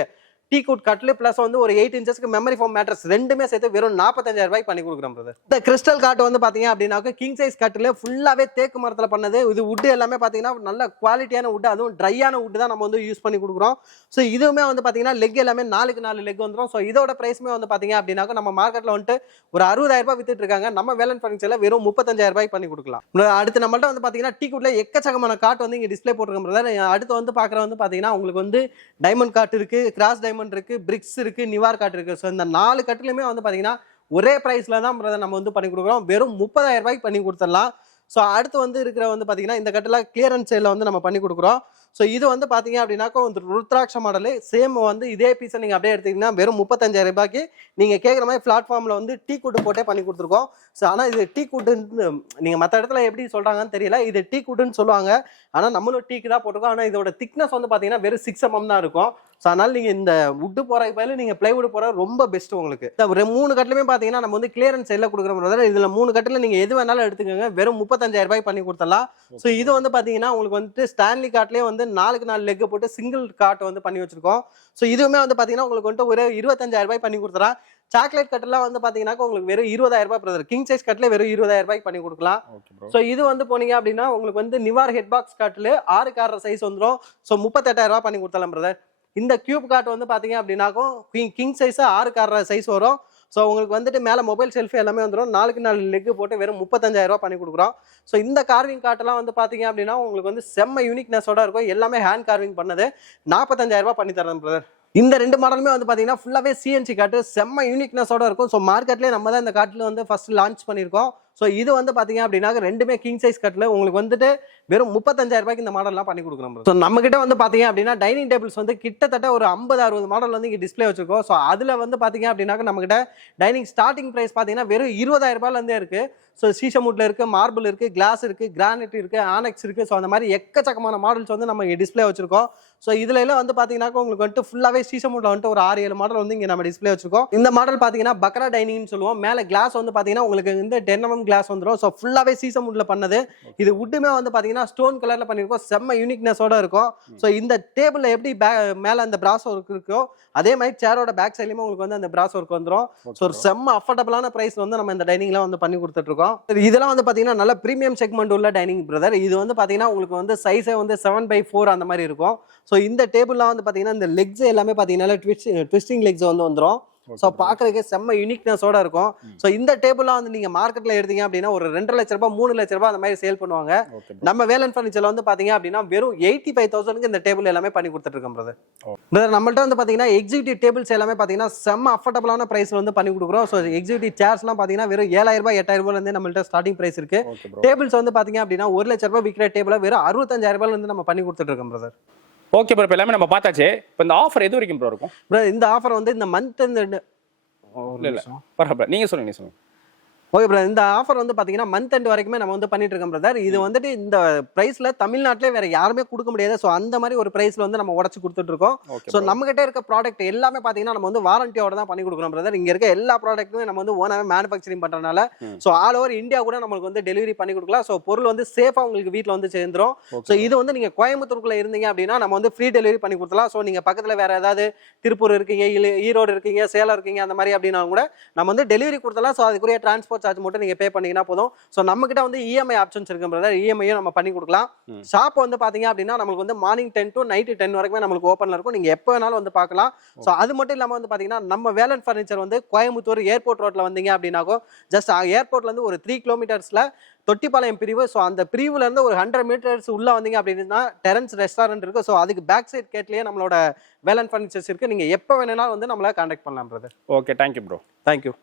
டீகுட் கட்லு பிளஸ் வந்து ஒரு 8 inchஸ்க்கு மெமரி ஃபோம் மேட்ரஸ் ரெண்டுமே சேர்த்து வெறும் 45,000 ரூபாய் பண்ணி கொடுக்குறோம் பிரதர். இந்த கிறிஸ்டல் காட் வந்து பாத்தீங்க அப்படின்னா கிங் சைஸ் கட்ல ஃபுல்லாவே தேக்கு மரத்துல பண்ணது. இது வுட் எல்லாமே பாத்தீங்கன்னா நல்ல குவாலிட்டியான வுட், அதுவும் ட்ரையான வுட் தான் நம்ம வந்து யூஸ் பண்ணி கொடுக்குறோம். ஸோ இதுவுமே வந்து பாத்தீங்கன்னா லெக் எல்லாமே 4 லெக் வந்துடும். ஸோ இதோட பிரைஸ்மே வந்து பாத்தீங்க அப்படின்னா நம்ம மார்க்கெட்ல வந்துட்டு ஒரு 60,000 ரூபாய் வித்துட்டு இருக்காங்க. நம்ம வேலன் ஃபர்னிச்சர்ல வெறும் 35,000 ரூபாய் பண்ணி கொடுக்கலாம். அடுத்து நம்மள்ட்ட வந்து பாத்தீங்கன்னா டீகுட்ல எக்கச்சக்கமான காட் வந்து இங்க டிஸ்பிளே போட்டுருக்கோம் பிரதர். அடுத்து வந்து பாக்குற வந்து பாத்தீங்கன்னா உங்களுக்கு வந்து டைமண்ட் காட் இருக்கு, கிராஸ் டைமண்ட் இருக்கு, பிரிக்ஸ் இருக்கு, நிவார் காட் இருக்கு. ஸோ இந்த 4 கட்டிலுமே வந்து பாத்தீங்கன்னா ஒரே பிரைஸ்ல தான் நம்ம வந்து பண்ணி கொடுக்குறோம். வெறும் 30,000 ரூபாய்க்கு பண்ணி கொடுத்துடலாம். ஸோ அடுத்து வந்து இருக்கிற வந்து பாத்தீங்கன்னா இந்த கட்டில கிளியரன்ஸ் சேல்ல வந்து நம்ம பண்ணி கொடுக்குறோம். ஸோ இது வந்து பார்த்தீங்க அப்படின்னாக்கா வந்து ருத்ராட்ச மாடலு சேம் வந்து இதே பீஸை நீங்கள் அப்படியே எடுத்தீங்கன்னா வெறும் 35,000 ரூபாய்க்கு நீங்கள் கேட்குற மாதிரி பிளாட்ஃபார்மில் வந்து டீ கூட்டு போட்டே பண்ணி கொடுத்துருக்கோம். ஸோ ஆனால் இது டீ கூட்டுன்னு நீங்கள் மற்ற இடத்துல எப்படி சொல்கிறாங்கன்னு தெரியல, இது டீ கூட்டுன்னு சொல்லுவாங்க. ஆனால் நம்மளும் டீக்கு தான் போட்டிருக்கோம். ஆனால் இதோட திக்னஸ் வந்து பார்த்தீங்கன்னா வெறும் 6 mm தான் இருக்கும். ஸோ அதனால நீங்கள் இந்த வுட்டு போகிறதுக்கு பதில் நீங்கள் பிளைவுட் போகிற ரொம்ப பெஸ்ட் உங்களுக்கு. இந்த 3 கட்டிலுமே பார்த்தீங்கன்னா நம்ம வந்து கிளியரன்ஸ் சைடில் கொடுக்குறோம். இதில் 3 கட்டில் நீங்கள் எது வேணாலும் எடுத்துக்கோங்க, வெறும் 35,000 ரூபாய் பண்ணி கொடுத்துடலாம். ஸோ இது வந்து பார்த்தீங்கன்னா உங்களுக்கு வந்துட்டு ஸ்டான்லி காட்லேயே வந்து 4க்கு 4 லெக் போட்டு சிங்கிள் காட் வந்து பண்ணி வச்சிருக்கோம். ஸோ இதுவுமே வந்து பார்த்தீங்கன்னா உங்களுக்கு வந்துட்டு ஒரு 25,000 ரூபாய் பண்ணி கொடுத்துறேன். சாக்லேட் கட்டெல்லாம் வந்து பார்த்தீங்கன்னா உங்களுக்கு வெறும் 20,000 ரூபாய் பிரதர். கிங் சைஸ் கட்டில் வெறும் 20,000 ரூபாய்க்கு பண்ணி கொடுக்கலாம். ஸோ இது வந்து போனீங்க அப்படின்னா உங்களுக்கு வந்து நிவார் ஹெட் பாக்ஸ் காட்டில் 6 கார சைஸ் வந்துடும். ஸோ 38,000 ரூபாய் பண்ணி கொடுத்தலாம் பிரதர். இந்த கியூப் காட் வந்து பார்த்தீங்க அப்படின்னாக்கும் கிங் சைஸ் 6 கார சைஸ் வரும். ஸோ உங்களுக்கு வந்துட்டு மேலே மொபைல் செல்ஃபி எல்லாமே வந்துடும். 4க்கு 4 லெக் போட்டு வெறும் 35,000 ரூபாய் பண்ணி கொடுக்குறோம். ஸோ இந்த கார்விங் காட்டெல்லாம் வந்து பார்த்தீங்க அப்படின்னா உங்களுக்கு வந்து செம்ம யூனிக்னஸோட இருக்கும். எல்லாமே ஹேண்ட் கார்விங் பண்ணது. 45,000 ரூபாய் பண்ணி தரேன் பிரதர். இந்த 2 மாடலுமே வந்து பார்த்தீங்கன்னா ஃபுல்லாகவே சிஎன்சி காட்டு செம்ம யூனிக்னஸோட இருக்கும். ஸோ மார்க்கெட்லேயே நம்ம தான் இந்த காட்டில் வந்து ஃபர்ஸ்ட் லான்ச் பண்ணியிருக்கோம். ஸோ இது வந்து பார்த்தீங்க அப்படின்னா ரெண்டுமே கிங் சைஸ் கட்டில் உங்களுக்கு வந்துட்டு வெறும் 35,000 ரூபாய்க்கு இந்த மாடல்லாம் பண்ணி கொடுக்குறோம். ஸோ நம்ம கிட்ட வந்து பார்த்தீங்க அப்படின்னா டைனிங் டேபிள்ஸ் வந்து கிட்டத்தட்ட ஒரு 50-60 மாடல் வந்து இங்கே டிஸ்பிளே வச்சிருக்கோம். ஸோ அதில் வந்து பார்த்தீங்க அப்படின்னாக்க நம்ம கிட்ட டைனிங் ஸ்டார்டிங் ப்ரைஸ் பார்த்தீங்கன்னா வெறும் 20,000 ரூபாயிலேருந்தே இருக்கு. ஸோ சீசமுட்ல இருக்கு, மார்பிள் இருக்கு, கிளாஸ் இருக்கு, கிரானைட் இருக்கு, ஆனெக்ஸ் இருக்கு. ஸோ அந்த மாதிரி எக்கச்சக்கமான மாடல்ஸ் வந்து நம்ம இங்கே டிஸ்பிளே வச்சிருக்கோம். ஸோ இதுல எல்லாம் வந்து பார்த்தீங்கன்னா உங்களுக்கு வந்துட்டு ஃபுல்லாகவே சீசமுட்ல வந்துட்டு ஒரு 6-7 மாடல் வந்து இங்கே நம்ம டிஸ்பிளே வச்சிருக்கோம். இந்த மாடல் பார்த்தீங்கன்னா பக்ரா டைனிங்னு சொல்லுவோம். மேலே கிளாஸ் வந்து பார்த்தீங்கன்னா உங்களுக்கு இந்த 10 mm கிளாஸ் வந்துடும். ஸோ ஃபுல்லாகவே சீசமுட்ல பண்ணது. இது வுட்டுமே வந்து பார்த்தீங்கன்னா ஸ்டோன் கலர்ல பண்ணியிருக்கோம். செம்ம யூனிக்னஸோட இருக்கும். ஸோ இந்த டேபிள்ல எப்படி மேலே அந்த பிராஸ் ஒர்க் இருக்கோ அதே மாதிரி சேரோட பேக் சைட்லயுமே உங்களுக்கு வந்து அந்த பிராஸ் ஒர்க் வந்துடும். ஸோ ஒரு செம்ம அஃபோர்டபுளான பிரைஸ் வந்து நம்ம இந்த டைனிங்ல வந்து பண்ணி கொடுத்துட்டு இருக்கோம். இதெல்லாம் வந்து பாத்தீங்கன்னா நல்ல பிரீமியம் செக்மெண்ட் உள்ள டைனிங் பிரதர். இது வந்து பாத்தீங்கன்னா உங்களுக்கு வந்து சைஸே வந்து 7/4 அந்த மாதிரி இருக்கும். ஸோ இந்த டேபிள்லாம் வந்து பாத்தீங்கன்னா இந்த லெக்ஸ் எல்லாமே பாத்தீங்கன்னா ட்விஸ்டிங் லெக்ஸ் வந்து வந்துடும். ஸோ பார்க்கறதுக்கு செம்ம யூனிக்னஸோட இருக்கும். ஸோ இந்த டேபிள்லாம் வந்து நீங்க மார்க்கெட்ல எடுத்தீங்க அப்படின்னா ஒரு 2 லட்ச ரூபாய் 3 லட்ச ரூபாய் அந்த மாதிரி சேல் பண்ணுவாங்க. நம்ம வேலன் ஃபர்னிச்சர்ல வந்து பாத்தீங்க அப்படின்னா வெறும் 85,000க்கு இந்த டேபிள் எல்லாமே பண்ணி கொடுத்துட்டு இருக்கோம் பிரதர். நம்மள்ட்ட வந்து பாத்தீங்கன்னா எக்ஸிக்யூட்டிவ் டேபிள்ஸ் எல்லாமே பாத்தீங்கன்னா செம்ம அஃபோர்டபுளான பிரைஸ்ல வந்து பண்ணி கொடுக்குறோம். ஸோ எக்ஸிக்யூட்டிவ் சேர்ஸ்லாம் பாத்தீங்கன்னா வெறும் 7,000 ரூபாய் 8,000 ரூபாயில இருந்து நம்மள்ட்ட ஸ்டார்டிங் பிரைஸ் இருக்கு. டேபிள்ஸ் வந்து பாத்தீங்க அப்படின்னா 1 லட்ச ரூபாய் விற்கிற டேபிள வெறும் 65,000 ரூபாயில இருந்து நம்ம பண்ணி கொடுத்துட்டு இருக்கோம் பிரதர். ஓகே ப்ரோ, இப்போ எல்லாமே நம்ம பார்த்தாச்சு. இப்போ இந்த ஆஃபர் எது வரைக்கும் ப்ரோ இருக்கும்? இந்த ஆஃபர் வந்து இந்த மந்த் இல்ல பரவாயில்ல, நீங்க சொல்லுங்க. ஓகே பிரதர், இந்த ஆஃபர் வந்து பாத்தீங்கன்னா மந்த் எண்ட் வரைக்குமே நம்ம வந்து பண்ணிட்டு இருக்கோம் பிரதர். இது வந்துட்டு இந்த பிரைஸ்ல தமிழ்நாட்டிலே வேற யாருமே கொடுக்க முடியாது. ஸோ அந்த மாதிரி ஒரு பிரைஸ்ல வந்து நம்ம உடச்சு கொடுத்துட்டு இருக்கோம். ஸோ நம்ம கிட்ட இருக்க ப்ராடக்ட் எல்லாமே பாத்தீங்கன்னா நம்ம வந்து வாரண்டியோட தான் பண்ணி கொடுக்குறோம் பிரதர். இங்க இருக்க எல்லா ப்ராடக்ட்டுமே நம்ம வந்து ஓனாவே மேனுஃபேக்சரிங் பண்றதுனால ஸோ ஆல் ஓவர் இந்தியா கூட நம்மளுக்கு வந்து டெலிவரி பண்ணி கொடுக்கலாம். ஸோ பொருள் வந்து சேஃபா உங்களுக்கு வீட்டில் வந்து சேர்ந்துரும். ஸோ இது வந்து நீங்க கோயம்புத்தூருக்குள்ள இருந்தீங்க அப்படின்னா நம்ம வந்து ஃப்ரீ டெலிவரி பண்ணி கொடுக்கலாம். ஸோ நீங்க பக்கத்துல வேற ஏதாவது திருப்பூர் இருக்கீங்க, ஈரோடு இருக்கீங்க, சேலம் இருக்கீங்க, அந்த மாதிரி அப்படின்னா கூட நம்ம வந்து டெலிவரி கொடுத்தலாம். ஸோ அதுக்குரிய டிரான்ஸ்போர்ட் சார்ஜ் மட்டும் நீங்க பே பண்ணீங்கன்னா போதும். சோ நம்ம கிட்ட வந்து இஎம்ஐ ஆப்ஷன்ஸ் இருக்கு பிரதர். இஎம்ஐயும் நம்ம பண்ணி கொடுக்கலாம். ஷாப் வந்து பாத்தீங்க அப்படின்னா நமக்கு வந்து மார்னிங் 10 to நைட் 10 வரைக்கும் நமக்கு ஓபன்ல இருக்கும். நீங்க எப்ப வேணாலும் வந்து பார்க்கலாம். சோ அது மட்டும் இல்லாம வந்து பாத்தீங்கன்னா நம்ம வேலன் ஃபர்னிச்சர் வந்து கோயம்புத்தூர் ஏர்போர்ட் ரோட்ல வந்தீங்க அப்படின்னாக்கோ ஜஸ்ட் ஏர்போர்ட்ல இருந்து ஒரு 3 கிலோமீட்டர்ஸ்ல தொட்டிப்பாளையம் பிரிவு. ஸோ அந்த பிரிவுல இருந்து ஒரு 100 மீட்டர்ஸ் உள்ள வந்தீங்க அப்படின்னா டெரன்ஸ் ரெஸ்டாரண்ட் இருக்கு. ஸோ அதுக்கு பேக் சைட் கேட்லயே நம்மளோட வேலன் ஃபர்னிச்சர்ஸ் இருக்கு. நீங்க எப்ப வேணாலும் வந்து நம்மள கான்டாக்ட் பண்ணலாம் brother. Okay, thank you bro. Thank you.